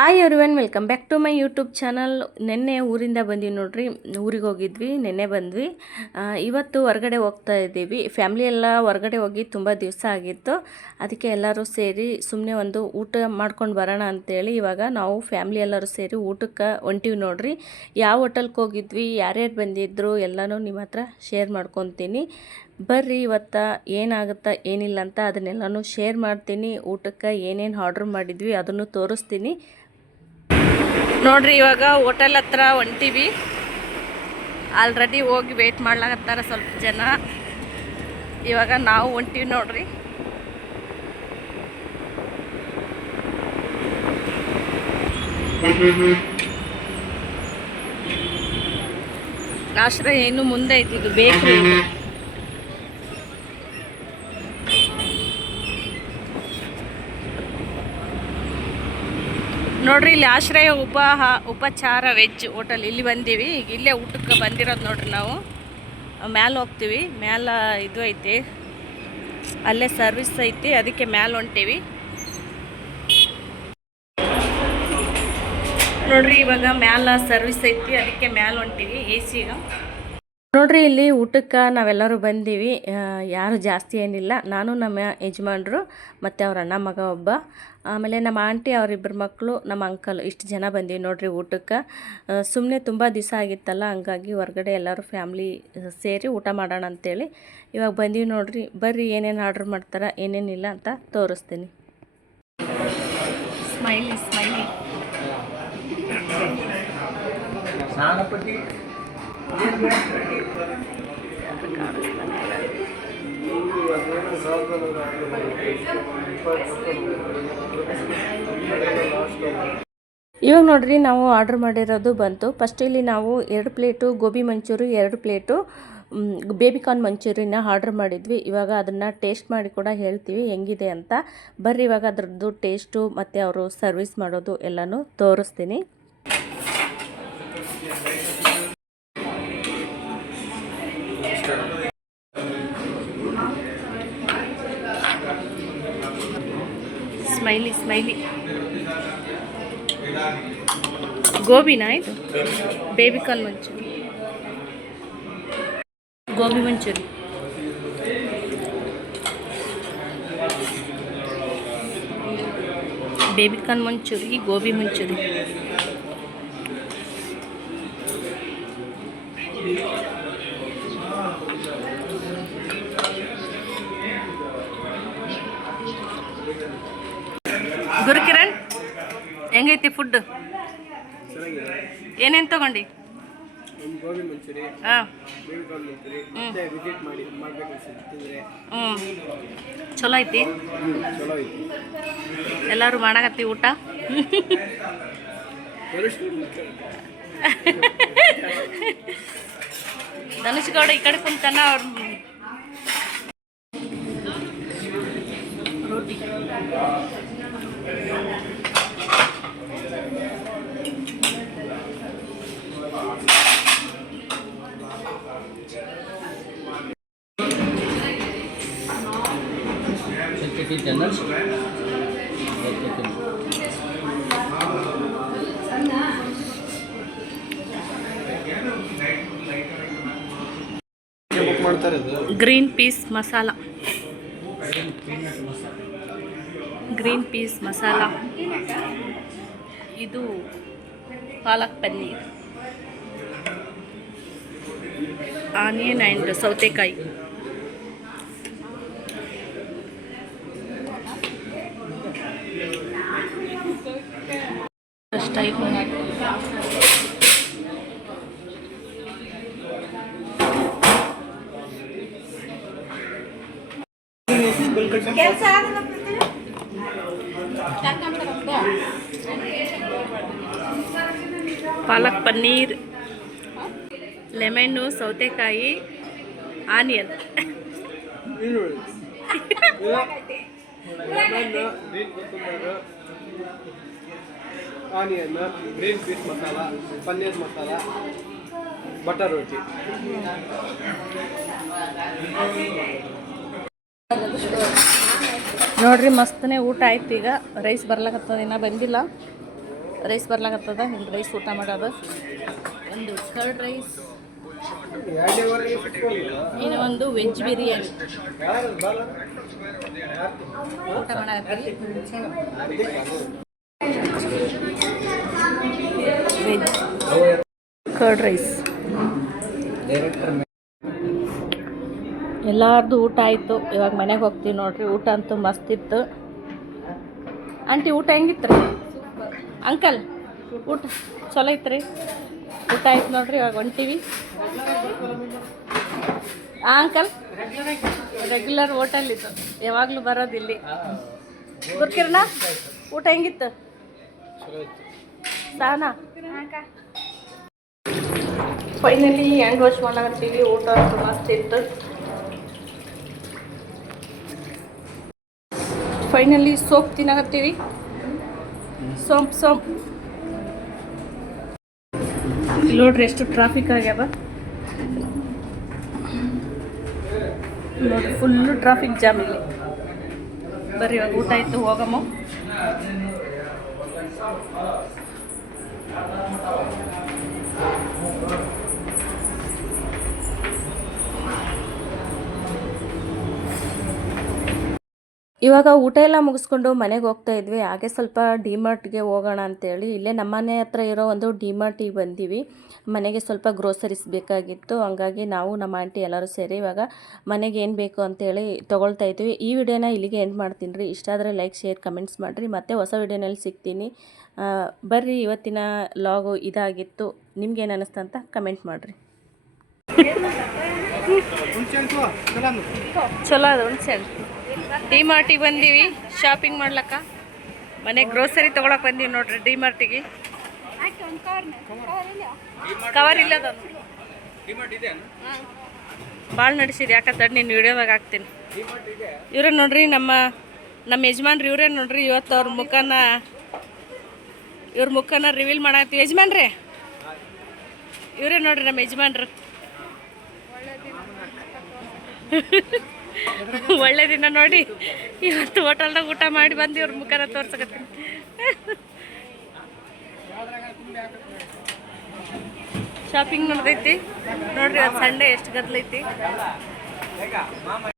Hi everyone, welcome back to my YouTube channel. ನಿನ್ನೆ ಊರಿಂದ ಬಂದ್ವಿ ನೋಡ್ರಿ. ಊರಿಗೆ ಹೋಗಿದ್ವಿ, ನಿನ್ನೆ ಬಂದ್ವಿ. ಇವತ್ತು ಹೊರಗಡೆ ಹೋಗ್ತಾ ಇದ್ದೀವಿ. ಫ್ಯಾಮ್ಲಿ ಎಲ್ಲ ಹೊರಗಡೆ ಹೋಗಿ ತುಂಬ ದಿವಸ ಆಗಿತ್ತು. ಅದಕ್ಕೆ ಎಲ್ಲರೂ ಸೇರಿ ಸುಮ್ಮನೆ ಒಂದು ಊಟ ಮಾಡ್ಕೊಂಡು ಬರೋಣ ಅಂತೇಳಿ ಇವಾಗ ನಾವು ಫ್ಯಾಮ್ಲಿ ಎಲ್ಲರೂ ಸೇರಿ ಊಟಕ್ಕೆ ಹೊಂಟಿವಿ ನೋಡ್ರಿ. ಯಾವ ಹೋಟೆಲ್ಗೆ ಹೋಗಿದ್ವಿ, ಯಾರ್ಯಾರು ಬಂದಿದ್ರು ಎಲ್ಲನೂ ನಿಮ್ಮ ಹತ್ರ ಶೇರ್ ಮಾಡ್ಕೊತೀನಿ. ಬರ್ರಿ, ಇವತ್ತು ಏನಾಗುತ್ತಾ ಏನಿಲ್ಲ ಅಂತ ಅದನ್ನೆಲ್ಲನೂ ಶೇರ್ ಮಾಡ್ತೀನಿ. ಊಟಕ್ಕೆ ಏನೇನು ಆರ್ಡ್ರ್ ಮಾಡಿದ್ವಿ ಅದನ್ನು ತೋರಿಸ್ತೀನಿ ನೋಡ್ರಿ. ಇವಾಗ ಹೋಟೆಲ್ ಹತ್ರ ಹೊಂಟೀವಿ. ಆಲ್ರೆಡಿ ಹೋಗಿ ವೇಟ್ ಮಾಡ್ಲಾಕತ್ತಾರ ಸ್ವಲ್ಪ ಜನ. ಇವಾಗ ನಾವು ಹೊಂಟೀವಿ ನೋಡ್ರಿ. ಆಶ್ರಯ ಏನು ಮುಂದೆ ಐತಿ, ಇದು ಬೇಕ್ರಿ. ನೋಡ್ರಿ, ಇಲ್ಲಿ ಆಶ್ರಯ ಉಪಚಾರ ವೆಜ್ ಹೋಟೆಲ್, ಇಲ್ಲಿ ಬಂದೀವಿ. ಈಗ ಇಲ್ಲೇ ಊಟಕ್ಕೆ ಬಂದಿರೋದು ನೋಡ್ರಿ. ನಾವು ಮ್ಯಾಲೆ ಹೋಗ್ತೀವಿ. ಮ್ಯಾಲೆ ಇದು ಐತಿ, ಅಲ್ಲೇ ಸರ್ವಿಸ್ ಐತಿ, ಅದಕ್ಕೆ ಮ್ಯಾಲೆ ಹೊಂಟೀವಿ ನೋಡ್ರಿ. ಇವಾಗ ಮ್ಯಾಲೆ ಸರ್ವಿಸ್ ಐತಿ, ಅದಕ್ಕೆ ಮ್ಯಾಲೆ ಹೊಂಟೀವಿ AC ಗ. ನೋಡ್ರಿ, ಇಲ್ಲಿ ಊಟಕ್ಕೆ ನಾವೆಲ್ಲರೂ ಬಂದೀವಿ. ಯಾರು ಜಾಸ್ತಿ ಏನಿಲ್ಲ, ನಾನು ನಮ್ಮ ಯಜಮಾನ್ರು ಮತ್ತು ಅವ್ರ ಅಣ್ಣ ಮಗ ಒಬ್ಬ, ಆಮೇಲೆ ನಮ್ಮ ಆಂಟಿ ಅವರಿಬ್ಬರು ಮಕ್ಕಳು, ನಮ್ಮ ಅಂಕಲ್, ಇಷ್ಟು ಜನ ಬಂದೀವಿ ನೋಡ್ರಿ ಊಟಕ್ಕೆ. ಸುಮ್ಮನೆ ತುಂಬ ದಿವಸ ಆಗಿತ್ತಲ್ಲ, ಹಂಗಾಗಿ ಹೊರಗಡೆ ಎಲ್ಲರೂ ಫ್ಯಾಮ್ಲಿ ಸೇರಿ ಊಟ ಮಾಡೋಣ ಅಂತೇಳಿ ಇವಾಗ ಬಂದೀವಿ ನೋಡ್ರಿ. ಬರ್ರಿ, ಏನೇನು ಆರ್ಡ್ರ್ ಮಾಡ್ತಾರೆ ಏನೇನಿಲ್ಲ ಅಂತ ತೋರಿಸ್ತೀನಿ. ಸ್ಮೈಲಿ ಸ್ಮೈಲಿ ಇವಾಗ ನೋಡ್ರಿ, ನಾವು ಆರ್ಡ್ರ್ ಮಾಡಿರೋದು ಬಂತು. ಫಸ್ಟ್ ಇಲ್ಲಿ ನಾವು 2 plate gobi manchuri, 2 plate baby corn ಮಂಚೂರಿನ ಆರ್ಡ್ರ್ ಮಾಡಿದ್ವಿ. ಇವಾಗ ಅದನ್ನು ಟೇಸ್ಟ್ ಮಾಡಿ ಕೂಡ ಹೇಳ್ತೀವಿ ಹೆಂಗಿದೆ ಅಂತ. ಬರ್ರಿ, ಇವಾಗ ಅದರದ್ದು ಟೇಸ್ಟು ಮತ್ತು ಅವರು ಸರ್ವಿಸ್ ಮಾಡೋದು ಎಲ್ಲನೂ ತೋರಿಸ್ತೀನಿ. ಸ್ಮೈಲಿ ಸ್ಮೈಲಿ ಗೋಬಿನಾ ಇದು? ಬೇಬಿಕಾರ್ನ್ ಮಂಚೂರಿ, ಗೋಬಿ ಮಂಚೂರಿ. ಬೇಬಿಕಾರ್ನ್ ಮಂಚೂರಿ, ಗೋಬಿ ಮಂಚೂರಿ. ಗುರುಕಿರಣ್, ಹೆಂಗೈತಿ ಫುಡ್? ಏನೇನು ತಗೊಂಡು? ಗೋಬಿ ಮಂಚೂರಿ, ಹಾಂ, ಚಲೋ ಐತಿ. ಎಲ್ಲರೂ ಮಾಡಾಕತ್ತಿ ಊಟ. ಧನುಷ್ ಗೌಡ ಈ ಕಡೆ ಕುಂತಾನ. ಅವ್ರ roti green peas masala, green peas masala. ಇದು ಪಾಲಕ್ ಪನ್ನೀರ್, ಆನಿಯನ್ ಆ್ಯಂಡ್ ಸೌತೆಕಾಯಿ. ಟೈಪ್ ಪಾಲಕ್ ಪನ್ನೀರ್, ಲೆಮನ್ನು, ಸೌತೆಕಾಯಿ, onion. Onion, green peas masala, paneer masala, butter roti. ನೋಡ್ರಿ, ಮಸ್ತನೇ ಊಟ ಆಯ್ತು. ಈಗ ರೈಸ್ ಬರ್ಲಕತ್ತದ, ಇನ್ನೂ ಬಂದಿಲ್ಲ. ರೈಸ್ ಬರ್ಲಾಕತ್ತದ ಹಿಂಗೆ ರೈಸ್ ಊಟ ಮಾಡೋದು. ಒಂದು ಕರ್ಡ್ ರೈಸ್, ಇನ್ನು ಒಂದು ವೆಜ್ ಬಿರಿಯಾನಿ ಊಟ ಮಾಡತ್ತೀವಿ. Veg curd rice. ಎಲ್ಲಾರ್ದು ಊಟ ಆಯಿತು. ಇವಾಗ ಮನೆಗೆ ಹೋಗ್ತೀವಿ ನೋಡ್ರಿ. ಊಟ ಅಂತೂ ಮಸ್ತ್ ಇತ್ತು. ಆಂಟಿ ಊಟ ಹೆಂಗಿತ್ತು ರೀ? ಅಂಕಲ್ ಊಟ ಚಲೋ ಇತ್ತು ರೀ. ಊಟ ಆಯ್ತು ನೋಡ್ರಿ. ಇವಾಗ ಹೊಂಟೀವಿ. ಅಂಕಲ್ ರೆಗ್ಯುಲರ್ ಹೋಟೆಲ್ ಇತ್ತು, ಯಾವಾಗಲೂ ಬರೋದಿಲ್ಲಿ. ಗುರ್ಕಿರ್ನ ಊಟ ಹೆಂಗಿತ್ತು? ಸಾನಾ ಫೈನಲಿ ಹ್ಯಾಂಡ್ ವಾಶ್ ಮಾಡಾಕತ್ತೀವಿ. ಊಟ ಅಂತೂ ಮಸ್ತ್ ಇತ್ತು. Finally soap ತಿನ್ನಾಕತ್ತೀವಿ. ಸೋಂಪ್ ನೋಡ್ರಿ ಎಷ್ಟು ಟ್ರಾಫಿಕ್ ಆಗ್ಯಾವ ನೋಡ್ರಿ. ಫುಲ್ಲು ಟ್ರಾಫಿಕ್ ಜಾಮ್ ಇಲ್ಲಿ. ಬರ್ರಿ ಇವಾಗ ಊಟ ಆಯಿತು, ಹೋಗಮ್ಮ. ಇವಾಗ ಊಟ ಎಲ್ಲ ಮುಗಿಸ್ಕೊಂಡು ಮನೆಗೆ ಹೋಗ್ತಾ ಇದ್ವಿ. ಹಾಗೆ ಸ್ವಲ್ಪ ಡಿಮಾರ್ಟ್ಗೆ ಹೋಗೋಣ ಅಂತೇಳಿ ಇಲ್ಲೇ ನಮ್ಮನೆ ಹತ್ರ ಇರೋ ಒಂದು ಡಿಮಾರ್ಟಿಗೆ ಬಂದೀವಿ. ಮನೆಗೆ ಸ್ವಲ್ಪ ಗ್ರೋಸರೀಸ್ ಬೇಕಾಗಿತ್ತು. ಹಂಗಾಗಿ ನಾವು ನಮ್ಮ ಆಂಟಿ ಎಲ್ಲರೂ ಸೇರಿ ಇವಾಗ ಮನೆಗೆ ಏನು ಬೇಕು ಅಂತೇಳಿ ತೊಗೊಳ್ತಾ ಇದ್ವಿ. ಈ ವಿಡಿಯೋನ ಇಲ್ಲಿಗೆ ಎಂಡ್ ಮಾಡ್ತೀನಿ ರೀ. ಇಷ್ಟ ಆದರೆ ಲೈಕ್, ಶೇರ್, ಕಮೆಂಟ್ಸ್ ಮಾಡಿರಿ. ಮತ್ತೆ ಹೊಸ ವಿಡಿಯೋನಲ್ಲಿ ಸಿಗ್ತೀನಿ. ಬರ್ರಿ, ಇವತ್ತಿನ ಲಾಗು ಇದಾಗಿತ್ತು. ನಿಮ್ಗೇನು ಅನ್ನಿಸ್ತು ಅಂತ ಕಮೆಂಟ್ ಮಾಡಿರಿ. ಚಲೋ ಅದು ಹುಣಸೆ ಹಣ್ಣು. ಡಿಮಾರ್ಟಿಗೆ ಬಂದೀವಿ ಶಾಪಿಂಗ್ ಮಾಡ್ಲಕ್ಕ. ಮನೆಗೆ ಗ್ರೋಸರಿ ತೊಗೊಳಕ್ಕೆ ಬಂದೀವಿ ನೋಡ್ರಿ ಡಿಮಾರ್ಟಿಗೆ. ಕವರ್ ಇಲ್ಲದ ಭಾಳ ನಡೆಸಿರಿ. ಯಾಕಂದ್ರೆ ನೀನು ವಿಡಿಯೋದಾಗ ಹಾಕ್ತೀನಿ. ಇವ್ರೇ ನೋಡ್ರಿ ನಮ್ಮ ಯಜಮಾನ್ರಿ. ಇವ್ರೇ ನೋಡ್ರಿ ಇವತ್ತು ಅವ್ರ ಮುಖನ ರಿವೀಲ್ ಮಾಡತ್ತೀವಿ. ಯಜಮಾನ್ರಿ ಇವರೇ ನೋಡ್ರಿ ನಮ್ಮ ಯಜಮಾನ್ರು. ಒಳ್ಳೆ ದಿನ ನೋಡಿ ಇವತ್ತು ಹೋಟೆಲ್ದಾಗ ಊಟ ಮಾಡಿ ಬಂದು ಇವ್ರ ಮುಖನ ತೋರ್ಸಕತ್ತೀನಿ. ಶಾಪಿಂಗ್ ನಡೆದೈತಿ ನೋಡ್ರಿ. ಅದು ಸಂಡೇ ಎಷ್ಟು ಗದ್ದಲೈತಿ.